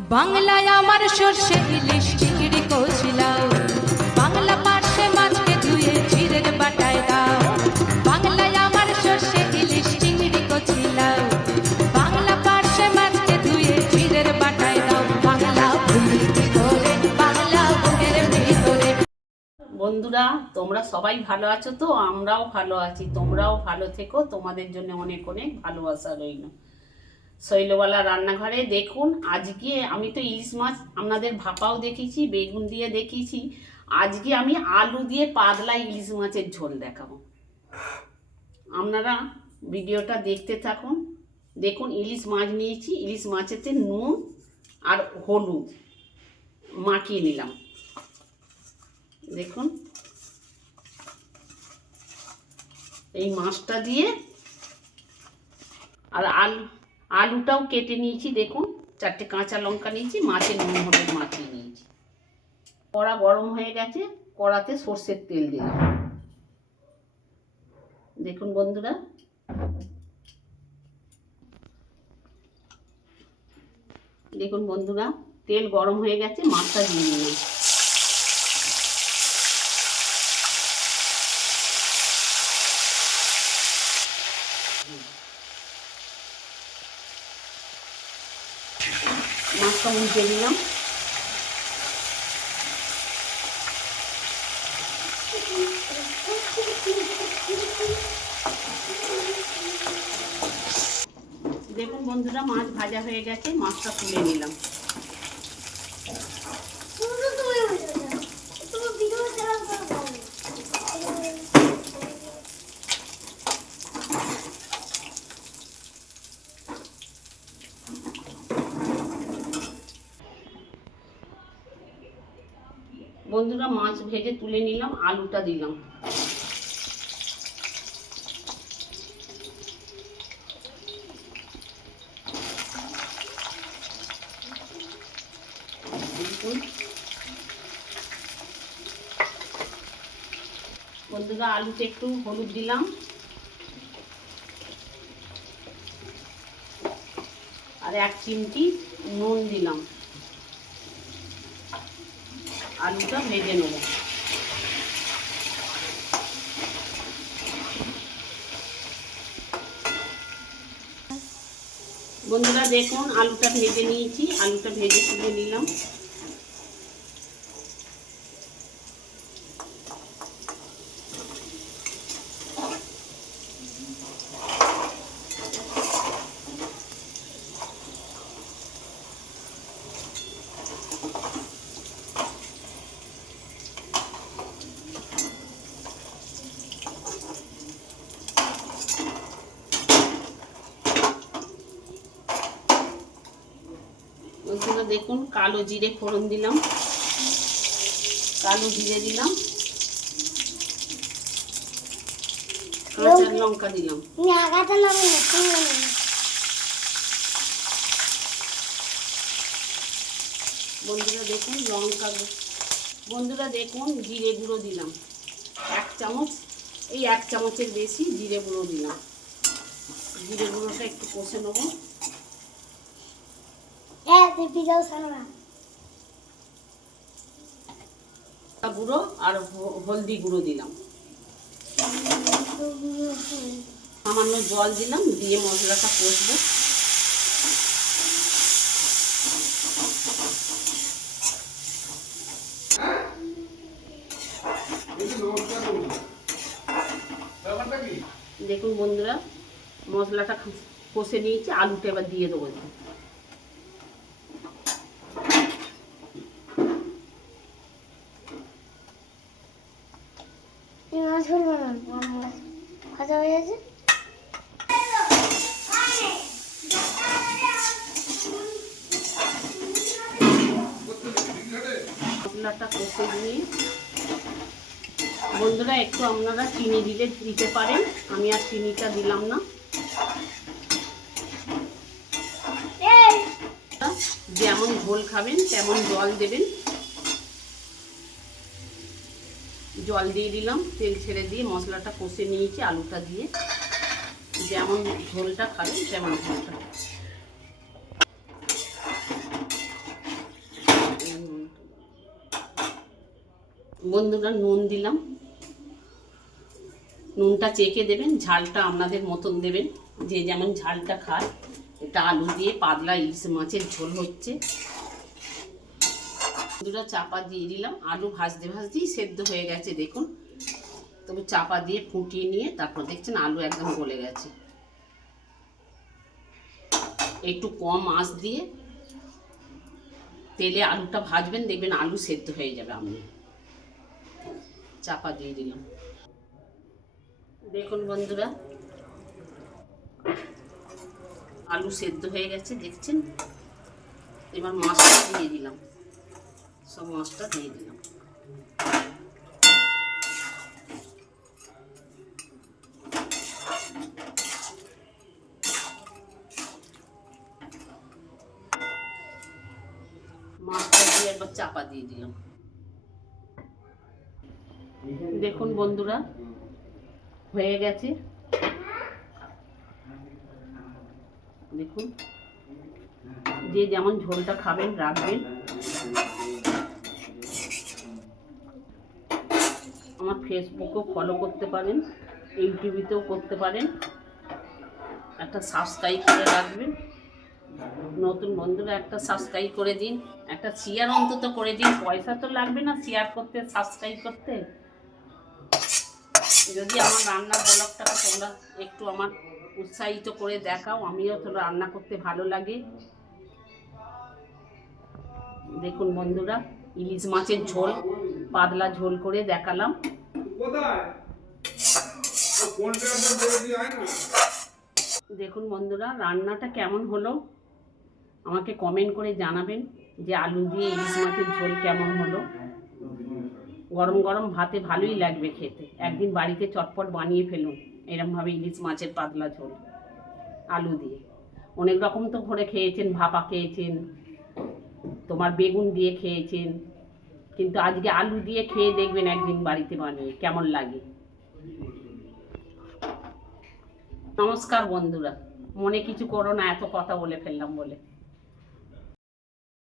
বাংলায় আমার সর্ষে ইলিশ চিংড়ি কচলাও, বাংলা পার্শে মাছকে ধুয়ে জিরের বাটায় দাও। বাংলায় আমার সর্ষে ইলিশ চিংড়ি কচলাও, বাংলা পার্শে মাছকে ধুয়ে জিরের বাটায় দাও। বাংলা ভুলির ভিতরে, বাংলা বুকের ভিতরে। বন্ধুরা, তোমরা সবাই ভালো আছো তো? আমরাও ভালো আছি, তোমরাও ভালো থেকো। তোমাদের জন্য অনেক অনেক ভালোবাসা রইল। শৈলবালা রান্নাঘরে দেখুন, আজকে আমি তো ইলিশ মাছ আপনাদের ভাপাও দেখেছি, বেগুন দিয়ে দেখিয়েছি। আজকে আমি আলু দিয়ে পাতলা ইলিশ মাছের ঝোল দেখাবো। আপনারা ভিডিওটা দেখতে থাকুন। দেখুন, ইলিশ মাছ নিয়েছি, ইলিশ মাছেতে নুন আর হলুদ মাখিয়ে নিলাম। দেখুন, এই মাছটা দিয়ে আর আলুটাও কেটে নিয়েছি। দেখুন, 4টে কাঁচা লঙ্কা নিয়েছি, মাছে নুন হলুদ মাখিয়ে নিয়েছি। কড়া গরম হয়ে গেছে, কড়াতে সর্ষের তেল দিলাম। দেখুন বন্ধুরা, তেল গরম হয়ে গেছে, মাছটা দিয়ে দিলাম। মাছটা উল্টে দিলাম। দেখুন বন্ধুরা, মাছ ভাজা হয়ে গেছে, মাছটা তুলে নিলাম। বন্ধুরা, মাছ ভেজে তুলে নিলাম, আলুটা দিলাম। বন্ধুরা, আলুতে একটু হলুদ দিলাম আর 1 চিমটি নুন দিলাম। আলুটা ভেজে নেব। বন্ধুরা দেখুন, আলুটা ভেজে নিয়েছি, আলুটা ভেজে তুলে নিলাম। বন্ধুরা দেখুন, কালো জিরে ফোড়ন দিলাম, কালো জিরে দিলাম, কাঁচা লঙ্কা দিলাম। বন্ধুরা দেখুন, জিরে গুঁড়ো দিলাম 1 চামচ, এই 1 চামচের বেশি জিরে গুঁড়ো দিলাম। জিরে গুঁড়োটা একটু কষে নেবো। গুঁড়ো আর হলদি গুঁড়ো দিলাম, সামান্য জল দিলাম, দিয়ে মশলাটা কষবো। দেখুন বন্ধুরা, মশলাটা কষে নিয়েছি, আলুটা এবার দিয়ে দেবো। ভাজা হয়ে গেছে। মশলাটা কষে নিয়ে বন্ধুরা, একটু আপনারা চিনি দিতে পারেন, আমি আর চিনিটা দিলাম না। যেমন ঝোল খাবেন তেমন জল দেবেন। জল দিয়ে দিলাম, তেল ছেড়ে দিয়ে মশলাটা কষে নিয়েছি আলুটা দিয়ে। যেমন ঝোলটা খাবেন তেমন ঝোলটা। বন্ধুরা নুন দিলাম, নুনটা চেখে দেবেন, ঝালটা আপনাদের মতন দেবেন, যে যেমন ঝালটা খায়। এটা আলু দিয়ে পাতলা ইলিশ মাছের ঝোল হচ্ছে। বন্ধুরা চাপা দিয়ে দিলাম, আলু ভাজতে ভাজতেই সেদ্ধ হয়ে গেছে দেখুন। তবে চাপা দিয়ে ফুটিয়ে নিয়ে তারপর দেখছেন আলু একদম গলে গেছে। একটু কম আঁচ দিয়ে তেলে আলুটা ভাজবেন, দেখবেন আলু সেদ্ধ হয়ে যাবে। আমি চাপা দিয়ে দিলাম। দেখুন বন্ধুরা আলু সেদ্ধ হয়ে গেছে দেখছেন। এবার মাছটা দিয়ে দিলাম, সব মাছটা দিয়ে দিলাম। মাছটা দিয়ে একবার চাপা দিয়ে দিলাম। দেখুন বন্ধুরা হয়ে গেছে। দেখুন যে যেমন ঝোলটা খাবেন রাখবেন। আমার ফেসবুকেও ফলো করতে পারেন, ইউটিউবেতেও করতে পারেন। একটা সাবস্ক্রাইব করে রাখবেন। নতুন বন্ধুরা একটা সাবস্ক্রাইব করে দিন, একটা শেয়ার অন্তত করে দিন। পয়সা তো লাগবে না শেয়ার করতে, সাবস্ক্রাইব করতে। যদি আমার রান্নার ব্লগটাকে তোমরা একটু আমার উৎসাহিত করে দেখাও, আমিও তো রান্না করতে ভালো লাগে। দেখুন বন্ধুরা ইলিশ মাছের ঝোল পাতলা ঝোল করে দেখালাম। দেখুন বন্ধুরা রান্নাটা কেমন হলো আমাকে কমেন্ট করে জানাবেন, যে আলু দিয়ে ইলিশ মাছের ঝোল কেমন হলো। গরম গরম ভাতে ভালোই লাগবে খেতে। একদিন বাড়িতে চটপট বানিয়ে ফেলুন এরমভাবে ইলিশ মাছের পাতলা ঝোল আলু দিয়ে। অনেক রকম তো করে খেয়েছেন, ভাপা খেয়েছেন, তোমার বেগুন দিয়ে খেয়েছেন, কিন্তু আজকে আলু দিয়ে খেয়ে দেখবেন একদিন বাড়িতে বানিয়ে কেমন লাগে। নমস্কার বন্ধুরা, মনে কিছু করো না, এত কথা বলে ফেললাম বলে।